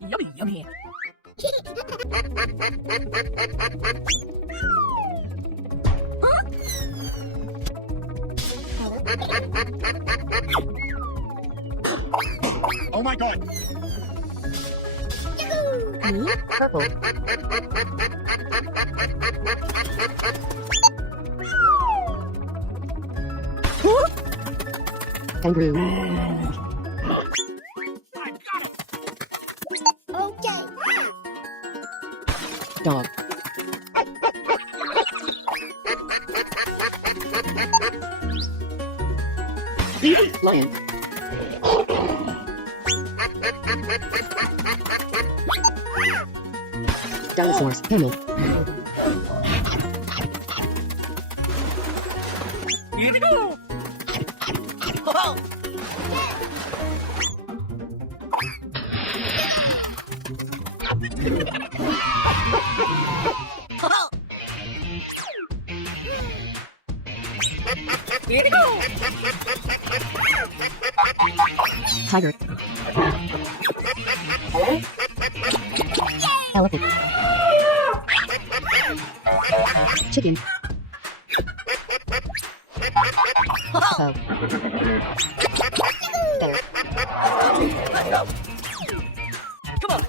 Yummy, yummy. Oh my god! Purple. Kangaroo. I got it. Okay. Dog. Lion. Dinosaurs. Camel. Here we go. Oh. Oh. Here we go. Tiger. Elephant. Chicken. Cow. Bear. Let's go. Come on.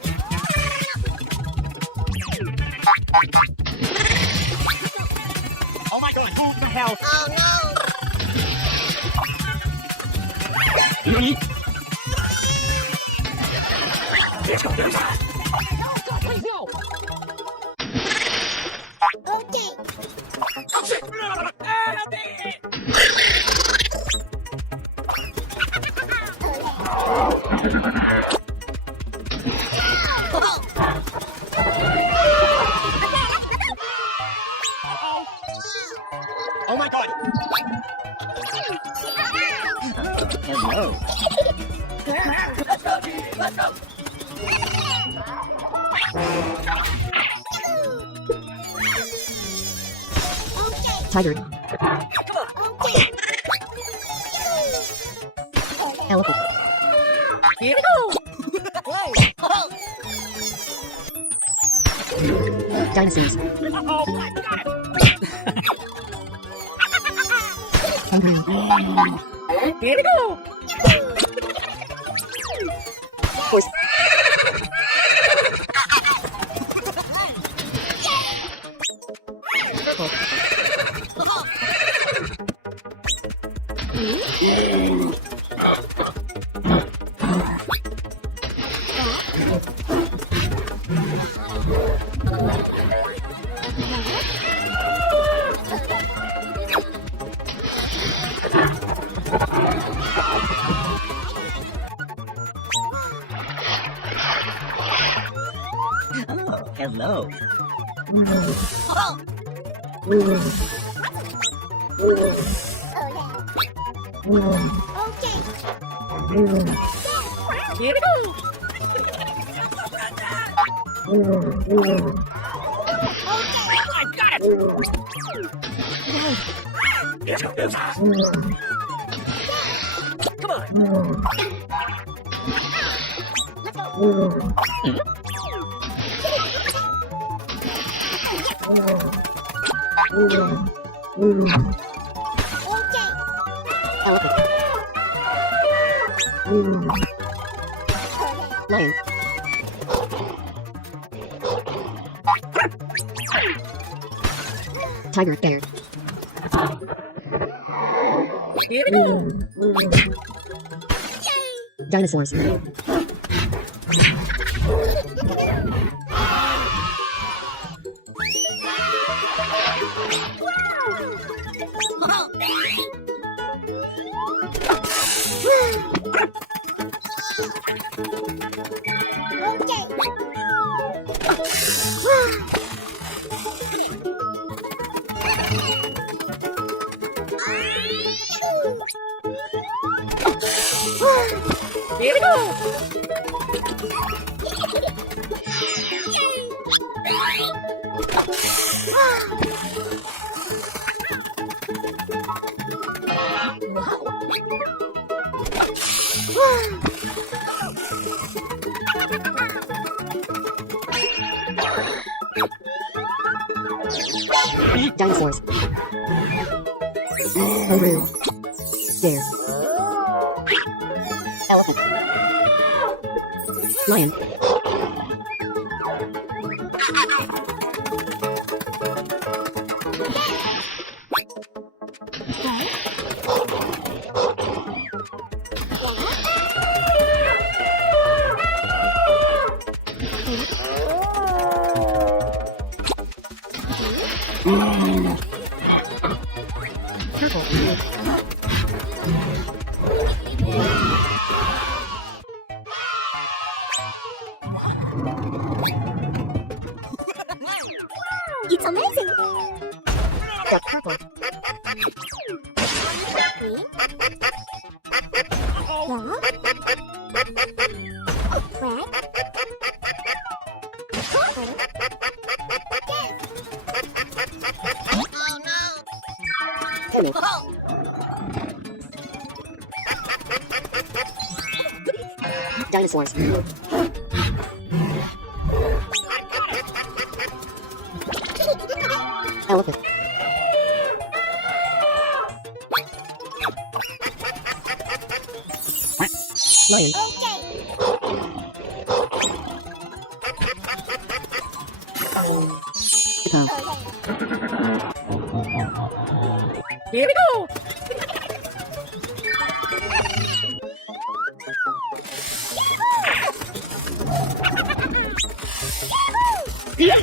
Oh my god, who the hell? Oh no. Let's go. Let's go. Okay. Oh, shit. Help me. Oh my god! Hello. Let's go. Let's go. Tiger. Come on. Okay. Elephant. Here we go. Oh. Dinosaurs. Oh, I got it. Kangaroo. Here we go. Horse. Oh, hello. Oh yeah. Okay. Here we go. I got it. Let's go. Let's go. Come on. Okay. Elephant. Lion. Tiger. Bear. Here we go. Dinosaurs. Here we go. Dinosaurs. Kangaroo. Deer. Elephant. Lion. Turtle. It's amazing. Dark purple. Green. Yellow. Red. Purple. Penny. Dinosaurs. Elephant. Lion. Okay. Hippo. Here we go. Deer.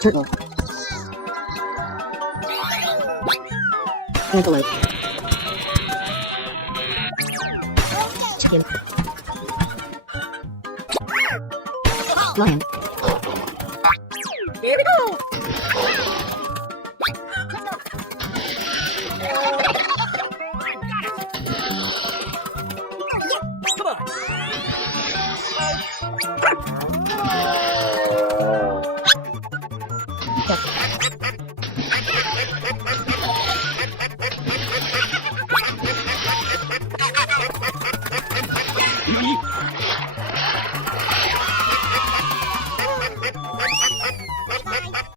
Turtle. Antelope. Chicken. Lion.